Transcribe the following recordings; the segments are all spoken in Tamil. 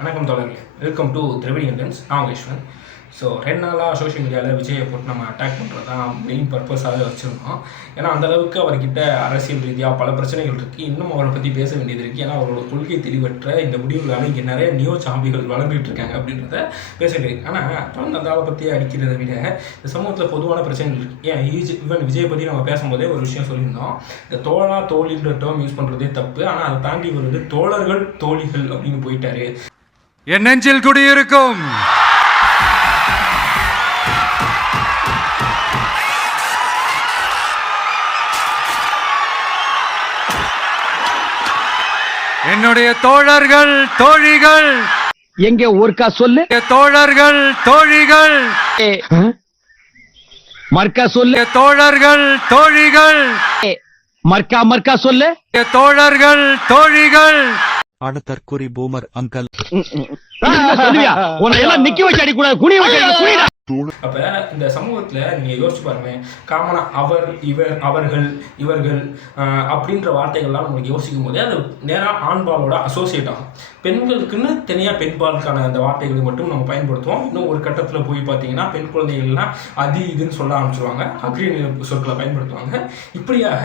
வணக்கம் தோழர்களே. வெல்கம் டு திரவிடி இண்டியன்ஸ் நான் ஈஸ்வரன். ஸோ ரெண்டு நாளாக சோஷியல் மீடியாவில் விஜயை போட்டு நம்ம அட்டாக் பண்ணுறது தான் மெயின் பர்பஸாகவே வச்சுருந்தோம். ஏன்னா அந்த அளவுக்கு அவர்கிட்ட அரசியல் ரீதியாக பல பிரச்சனைகள் இருக்குது இன்னும் அவரை பற்றி பேச வேண்டியது இருக்குது ஏன்னா அவரோட கொள்கை தெளிவற்ற இந்த முடிவுகளால் இங்கே நிறைய நியோ சாம்பிகள் வளர்ந்துட்டு இருக்காங்க அப்படின்றத பேச வேண்டியது. ஆனால் தொடர்ந்து அந்த ஆளை பற்றி அடிக்கிறத விட இந்த சமூகத்தில் பொதுவான பிரச்சனைகள் இருக்குது ஏன் ஈஜி ஈவன் விஜய் பற்றி நம்ம பேசும்போதே ஒரு விஷயம் சொல்லியிருந்தோம். இந்த தோழா தோழின்ற டேர்ம் யூஸ் பண்ணுறதே தப்பு. ஆனால் அதை தாண்டி வருது தோழர்கள் தோழிகள் அப்படின்னு போயிட்டாரு. என் நெஞ்சில் குடியிருக்கும். என்னுடைய தோழர்கள் தோழிகள். எங்க ஒருக்கா சொல்லு? தோழர்கள் தோழிகள். மர்க்கா சொல்லு. தோழர்கள் தோழிகள். மர்க்கா மர்க்கா சொல்லு. தோழர்கள் தோழிகள். அட தற்கொலை பூமர் அங்கல். சொல்லுவியா உன்னை எல்லாம் நிக்க வச்சு அடி கூடாது குனி வச்சு அடி குனிடா. அப்போ இந்த சமூகத்தில் நீங்கள் யோசிச்சு பாருங்க காமனா அவர் இவர் அவர்கள் இவர்கள் அப்படின்ற வார்த்தைகள்லாம் நம்மளுக்கு யோசிக்கும் போதே அது நேராக ஆண்பாலோட அசோசியேட் ஆகும். பெண்களுக்குன்னு தனியாக பெண்பாலுக்கான அந்த வார்த்தைகளை மட்டும் நம்ம பயன்படுத்துவோம். இன்னும் ஒரு கட்டத்தில் போய் பார்த்தீங்கன்னா பெண் குழந்தைகள்லாம் அது இதுன்னு சொல்ல ஆரம்பிச்சிருவாங்க. அக்ரி சொற்களை பயன்படுத்துவாங்க. இப்படியாக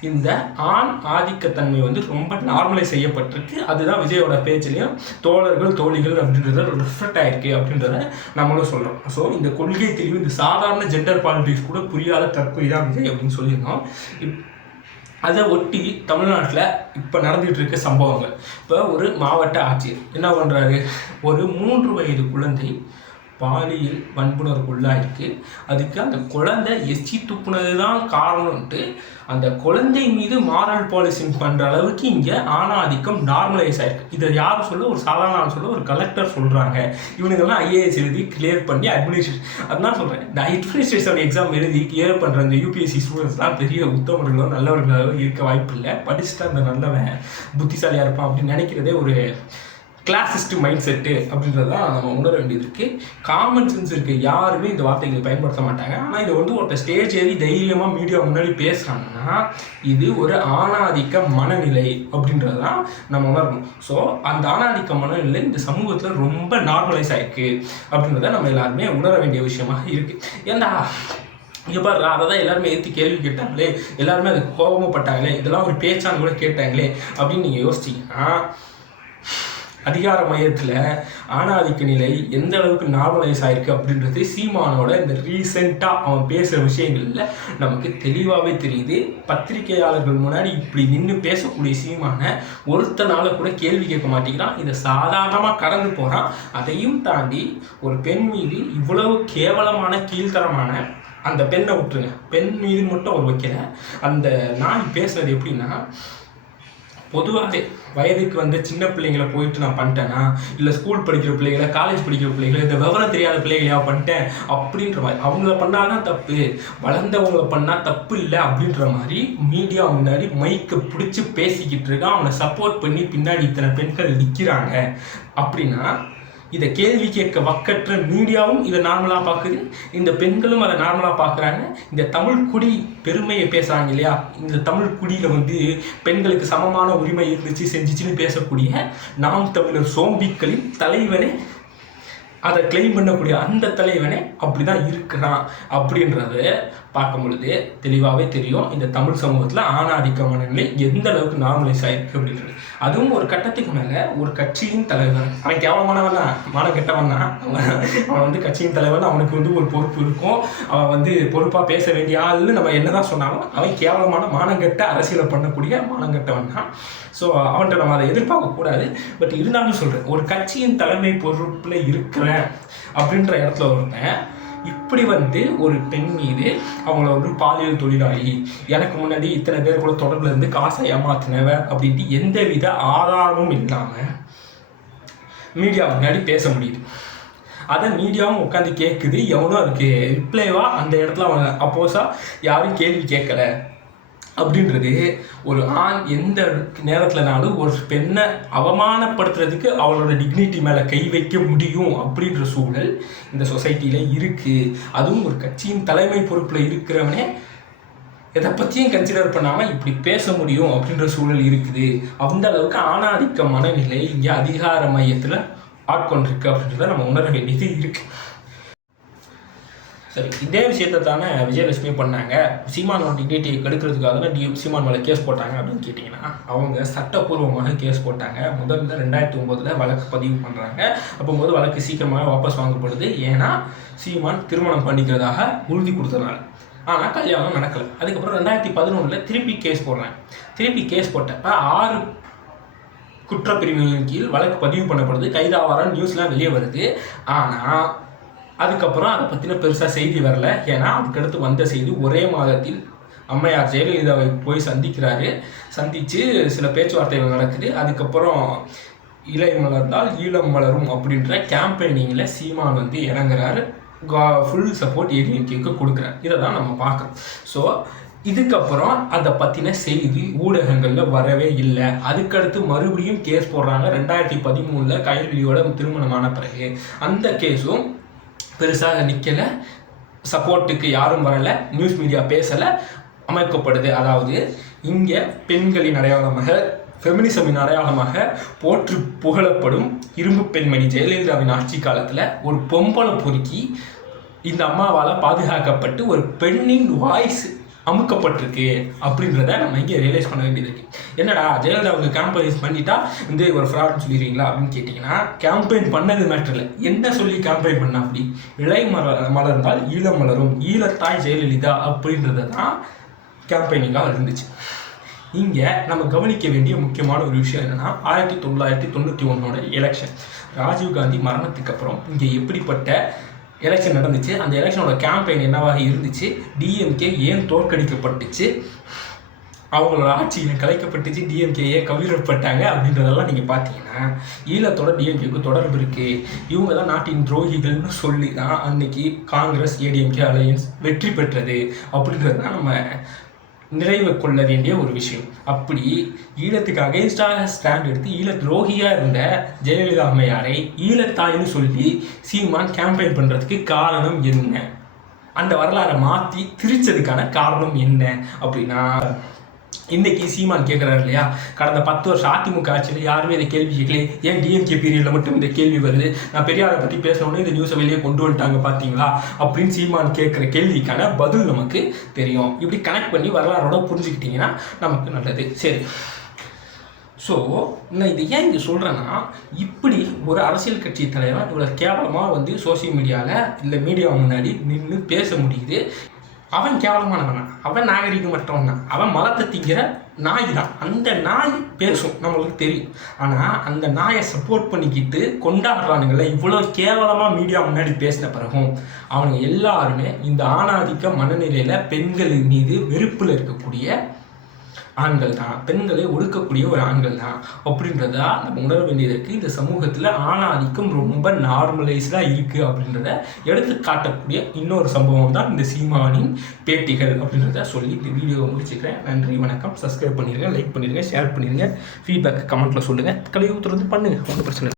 இந்த ஆண் ஆதிக்கத்தன்மை வந்து ரொம்ப நார்மலைஸ் செய்யப்பட்டிருக்கு. அதுதான் விஜயோட பேச்சிலையும் தோழர்கள் தோழிகள் அப்படின்றத ரிஃப்ளெக்ட் ஆயிருக்கு அப்படின்றத நம்மளும் சொல்கிறோம் ஸோ இந்த கொள்கை தெளிவு இந்த சாதாரண ஜெண்டர் பாலிடிக்ஸ் கூட புரியாத தற்கொலை தான் விஜய் அப்படின்னு சொல்லியிருந்தோம். இப்- அதை ஒட்டி தமிழ்நாட்டில் இப்போ நடந்துகிட்டு இருக்க சம்பவங்கள். இப்போ ஒரு மாவட்ட ஆட்சியர் என்ன பண்ணுறாரு ஒரு மூன்று வயது குழந்தை பாலியல் வன்புணர்வுக்குள்ளாயிருக்கு. அதுக்கு அந்த குழந்தை எச்சி துப்புனது தான் காரணம்ன்ட்டு அந்த குழந்தை மீது மாரல் பாலிசிங் பண்ணுற அளவுக்கு இங்கே ஆணாதிக்கம் நார்மலைஸ் ஆயிருக்கு. இதை யார் சொல்ல? ஒரு சாதாரண ஆள் சொல்ல ஒரு கலெக்டர் சொல்கிறாங்க இவனுங்கெல்லாம் ஐஏஎஸ் எழுதி கிளியர் பண்ணி அட்மினிஸ்ட்ரேஷன் அதுதான் சொல்கிறேன் இந்த அட்மினிஸ்ட்ரேஷன் எக்ஸாம் எழுதி கிளியர் பண்ணுற இந்த யூபிஎஸ்சி ஸ்டூடெண்ட்ஸ்லாம் பெரிய உத்தமர்களோ நல்லவர்களோ இருக்க வாய்ப்பு இல்லை படிச்சுட்டு அந்த நல்லவன் புத்திசாலியாக இருப்பான் அப்படின்னு நினைக்கிறதே ஒரு கிளாசிஸ்ட் மைண்ட் செட்டு அப்படின்றது தான் நம்ம உணர வேண்டியது இருக்குது காமன் சென்ஸ் இருக்குது யாருமே இந்த வார்த்தைகளை பயன்படுத்த மாட்டாங்க. ஆனால் இதை வந்து ஒருத்தர் ஸ்டேஜ் ஏறி தைரியமாக மீடியா முன்னாடி பேசுகிறாங்கன்னா இது ஒரு ஆணாதிக்க மனநிலை அப்படின்றது தான் நம்ம உணரணும். ஸோ அந்த ஆணாதிக்க மனநிலை இந்த சமூகத்தில் ரொம்ப நார்மலைஸ் ஆயிருக்கு அப்படின்றத நம்ம எல்லாருமே உணர வேண்டிய விஷயமாக இருக்குது ஏன்டா இங்கே பாரு அதை தான் எல்லாருமே ஏற்றி கேள்வி கேட்டாங்களே எல்லாருமே அதுக்கு கோபமும் இதெல்லாம் ஒரு பேச்சான்னு கூட கேட்டாங்களே அப்படின்னு நீங்கள் யோசிச்சிங்கன்னா அதிகார மையத்தில் ஆணாதிக்க நிலை எந்த அளவுக்கு நார்மலைஸ் ஆயிருக்கு அப்படின்றது சீமானோட இந்த ரீசெண்டாக அவன் பேசுகிற விஷயங்களில் நமக்கு தெளிவாகவே தெரியுது. பத்திரிகையாளர்கள் முன்னாடி இப்படி நின்று பேசக்கூடிய சீமான ஒருத்தனால கூட கேள்வி கேட்க மாட்டேங்கிறான். இதை சாதாரணமாக கடந்து போகிறான் அதையும் தாண்டி ஒரு பெண் மீது இவ்வளவு கேவலமான கீழ்த்தரமான அந்த பெண்ணை விட்டுருங்க. பெண் மீது மட்டும் அவர் வைக்கல. அந்த நாய் பேசுறது எப்படின்னா பொதுவாகவே வயதுக்கு வந்து சின்ன பிள்ளைங்களை போயிட்டு நான் பண்ணிட்டேன்னா இல்லை ஸ்கூல் படிக்கிற பிள்ளைகளை காலேஜ் படிக்கிற பிள்ளைகளை இந்த விவரம் தெரியாத பிள்ளைகளையா பண்ணிட்டேன்? அப்படின்ற மாதிரி. அவங்கள பண்ணாதான் தப்பு. வளர்ந்தவங்கள பண்ணால் தப்பு இல்லை அப்படின்ற மாதிரி மீடியா முன்னாடி மைக்கை பிடிச்சி பேசிக்கிட்டு இருக்கான். அவனை சப்போர்ட் பண்ணி பின்னாடி இத்தனை பெண்கள் நிற்கிறாங்க அப்படின்னா இதை கேள்வி கேட்க வக்கற்ற மீடியாவும் இதை நார்மலாக பார்க்குது. இந்த பெண்களும் அதை நார்மலாக பார்க்குறாங்க. இந்த தமிழ் குடி பெருமையை பேசுகிறாங்க இல்லையா? இந்த தமிழ் குடியில் வந்து பெண்களுக்கு சமமான உரிமை இருந்துச்சு செஞ்சிச்சுன்னு பேசக்கூடிய நாம் தமிழர் சோம்பிக்களின் தலைவனே அதை கிளைம் பண்ணக்கூடிய அந்த தலைவனே அப்படிதான் இருக்கிறான். அப்படின்றத பார்க்கும் பொழுது தெளிவாகவே தெரியும். இந்த தமிழ் சமூகத்தில் ஆணாதிக்க மனநிலை எந்த அளவுக்கு நார்மலைஸ் ஆயிருக்கு அப்படின்றது. அதுவும் ஒரு கட்டத்துக்கு மேலே ஒரு கட்சியின் தலைவர் அவன் கேவலமானவன் தான். மன கெட்டவன் தான். அவன் அவன் வந்து கட்சியின் தலைவன் அவனுக்கு வந்து ஒரு பொறுப்பு இருக்கும். அவன் வந்து பொறுப்பாக பேச வேண்டிய ஆள்னு நம்ம என்ன தான் சொன்னாலும் அவன் கேவலமான மானங்கெட்ட அரசியலை பண்ணக்கூடிய மானங்கெட்டவன் தான். ஸோ அவன்கிட்ட நம்ம அதை எதிர்பார்க்கக்கூடாது. பட் இருந்தாலும் சொல்கிறேன் ஒரு கட்சியின் தலைமை பொறுப்பில் இருக்கிறேன் அப்படின்ற இடத்துல ஒருத்தன் இப்படி வந்து ஒரு பெண் மீது அவங்கள ஒரு பாலியல் தொழிலாளி எனக்கு முன்னாடி இத்தனை பேர் கூட தொடர்பில் இருந்து காசை ஏமாத்தினவன் அப்படின்ட்டு எந்தவித ஆதாரமும் இல்லாமல் மீடியா முன்னாடி பேச முடியுது. அதை மீடியாவும் உட்காந்து கேட்குது எவனும் அதுக்கு ரிப்ளைவாக அந்த இடத்துல அவன் அப்போஸாக யாரும் கேள்வி கேட்கல அப்படின்றது ஒரு ஆண் எந்த நேரத்துலனாலும் ஒரு பெண்ணை அவமானப்படுத்துறதுக்கு அவளோட டிக்னிட்டி மேலே கை வைக்க முடியும் அப்படின்ற சூழல் இந்த சொசைட்டியில் இருக்குது அதுவும் ஒரு கட்சியின் தலைமை பொறுப்பில் இருக்கிறவனே எதை பற்றியும் கன்சிடர் பண்ணாமல் இப்படி பேச முடியும் அப்படின்ற சூழல் இருக்குது. அந்த அளவுக்கு ஆணாதிக்க மனநிலை இங்கே அதிகார மையத்தில் ஆட்கொண்டிருக்கு அப்படின்றத நம்ம உணர வேண்டியது இருக்குது சரி இதே விஷயத்தை தானே விஜயலட்சுமி பண்ணாங்க. சீமானோட டிடியை கெடுக்கிறதுக்காக தான் டி சீமான் மேலே கேஸ் போட்டாங்க அப்படின்னு கேட்டிங்கன்னா அவங்க சட்டப்பூர்வமாக கேஸ் போட்டாங்க. முதல்ல ரெண்டாயிரத்தி ஒம்போதில் வழக்கு பதிவு பண்ணுறாங்க அப்போம்போது வழக்கு சீக்கிரமாக வாபஸ் வாங்கப்படுது. ஏன்னா சீமான் திருமணம் பண்ணிக்கிறதாக உறுதி கொடுத்தனால. ஆனால் கல்யாணம் நடக்கலை. அதுக்கப்புறம் ரெண்டாயிரத்தி பதினொன்றில் திருப்பி கேஸ் போடுறாங்க. திருப்பி கேஸ் போட்டப்ப ஆறு குற்றப்பிரிவுகளின் கீழ் வழக்கு பதிவு பண்ணப்படுது. கைதாவாரம் நியூஸ்லாம் வெளியே வருது. ஆனால் அதுக்கப்புறம் அதை பற்றின பெருசாக செய்தி வரல. ஏன்னா அதுக்கடுத்து வந்த செய்தி ஒரே மாதத்தில் அம்மையார் ஜெயலலிதாவை போய் சந்திக்கிறாரு. சந்தித்து சில பேச்சுவார்த்தைகள் நடக்குது. அதுக்கப்புறம் இலை மலர்ந்தால் ஈழம் மலரும் அப்படின்ற கேம்பெயினிங்கில் சீமான் வந்து இறங்குறாரு. ஃபுல் சப்போர்ட் ஏடிஎம்கேக்கு கொடுக்குறாரு. இதை தான் நம்ம பார்க்குறோம். ஸோ இதுக்கப்புறம் அதை பற்றின செய்தி ஊடகங்களில் வரவே இல்லை. அதுக்கடுத்து மறுபடியும் கேஸ் போடுறாங்க. ரெண்டாயிரத்தி பதிமூணில் கைல்வியோட திருமணமான பிறகு. அந்த கேஸும் பெருசாக நிற்கலை சப்போர்ட்டுக்கு யாரும் வரலை. நியூஸ் மீடியா பேசலை. அமைக்கப்படுது. அதாவது இங்கே பெண்களின் அடையாளமாக ஃபெமினிசமின் அடையாளமாக போற்று புகழப்படும் இரும்பு பெண்மணி ஜெயலலிதாவின் ஆட்சி காலத்தில் ஒரு பொம்பளை பொறுக்கி இந்த அம்மாவால் பாதுகாக்கப்பட்டு ஒரு பெண்ணின் வாய்ஸ் அமுக்கப்பட்டிருக்கு அப்படின்றத நம்ம இங்கே ரியலைஸ் பண்ண வேண்டியது இருக்கு என்னடா ஜெயலலிதாவுக்கு கேம்பனைஸ் பண்ணிட்டா இந்த ஒரு ஃப்ராட்னு சொல்லிடுறீங்களா அப்படின்னு கேட்டிங்கன்னா கேம்பெயின் பண்ணது மேட்டர் இல்லை. என்ன சொல்லி கேம்பெயின் பண்ண அப்படி? இலை மலர் மலர்ந்தால் ஈழம் மலரும். ஈழத்தாய் ஜெயலலிதா அப்படின்றத தான் கேம்பெயினிங்காக இருந்துச்சு. இங்கே நம்ம கவனிக்க வேண்டிய முக்கியமான ஒரு விஷயம் என்னென்னா ஆயிரத்தி தொள்ளாயிரத்தி தொண்ணூற்றி ஒன்னோட எலெக்ஷன் ராஜீவ்காந்தி மரணத்துக்கு அப்புறம் இங்கே எப்படிப்பட்ட எலெக்ஷன் நடந்துச்சு. அந்த எலெக்ஷனோட கேம்பெயின் என்னவாக இருந்துச்சு? டிஎம்கே ஏன் தோற்கடிக்கப்பட்டுச்சு? அவங்களோட ஆட்சி கலைக்கப்பட்டுச்சு. டிஎம்கேயே கவிழப்பட்டாங்க அப்படின்றதெல்லாம் நீங்கள் பார்த்தீங்கன்னா ஈழத்தோட டிஎம்கேக்கு தொடர்பு இருக்குது இவங்க தான் நாட்டின் துரோகிகள்னு சொல்லி தான் அன்னைக்கு காங்கிரஸ் ஏடிஎம்கே அலையன்ஸ் வெற்றி பெற்றது. அப்படின்றது தான் நம்ம நிறைவு கொள்ள வேண்டிய ஒரு விஷயம். அப்படி ஈழத்துக்கு அகேன்ஸ்டாக ஸ்டாண்ட் எடுத்து ஈழ துரோகியாக இருந்த ஜெயலலிதா அம்மையாரை ஈழத்தாய்னு சொல்லி சீமான் கேம்பெயின் பண்ணுறதுக்கு காரணம் என்ன? அந்த வரலாறை மாற்றி திரிச்சதுக்கான காரணம் என்ன? அப்படின்னா இன்னைக்கு சீமான் கேட்குறாரு இல்லையா? கடந்த பத்து வருஷம் அதிமுக ஆட்சியில் யாருமே இதை கேள்வி கேட்கல. ஏன் டிஎம்கே பீரியடில் மட்டும் இந்த கேள்வி வருது? நான் பெரியாரை பற்றி பேசணும்னு இந்த நியூஸை வெளியே கொண்டு வந்துட்டாங்க பார்த்தீங்களா அப்படின்னு சீமான் கேட்குற கேள்விக்கான பதில் நமக்கு தெரியும். இப்படி கனெக்ட் பண்ணி வரலாறோட புரிஞ்சுக்கிட்டிங்கன்னா நமக்கு நல்லது. சரி. ஸோ நான் இதை ஏன் இங்கே சொல்கிறேன்னா இப்படி ஒரு அரசியல் கட்சி தலைவர் இவ்வளோ கேவலமாக வந்து சோஷியல் மீடியாவில் இல்லை மீடியா முன்னாடி நின்று பேச முடியுது. அவன் கேவலமானவன் தான். அவன் நாகரிகமற்றவன் தான் அவன் மலத்தை திங்கிற நாய் தான் அந்த நாய் பேசும் நம்மளுக்கு தெரியும் ஆனால் அந்த நாயை சப்போர்ட் பண்ணிக்கிட்டு கொண்டாடுறானுங்கள இவ்வளோ கேவலமாக மீடியா முன்னாடி பேசின பிறகும் அவனுங்க எல்லாருமே இந்த ஆணாதிக்க மனநிலையில் பெண்களின் மீது வெறுப்பில் இருக்கக்கூடிய ஆண்கள் தான் பெண்களை ஒடுக்கக்கூடிய ஒரு ஆண்கள் தான் அப்படின்றதா நம்ம உணர வேண்டியது இருக்குது இந்த சமூகத்தில் ஆணாதிக்கம் ரொம்ப நார்மலைஸ்டாக இருக்குது அப்படின்றத எடுத்து காட்டக்கூடிய இன்னொரு சம்பவம் தான் இந்த சீமானின் பேட்டிகள் அப்படின்றத சொல்லி இந்த வீடியோவை முடிச்சுக்கிறேன். நன்றி வணக்கம். சப்ஸ்கிரைப் பண்ணிடுங்க லைக் பண்ணிடுங்க ஷேர் பண்ணிடுங்க ஃபீட்பேக் கமெண்ட்டில் சொல்லுங்கள் கழிவு தொடர்ந்து பண்ணுங்கள் ஒன்றும் பிரச்சனை இல்லை.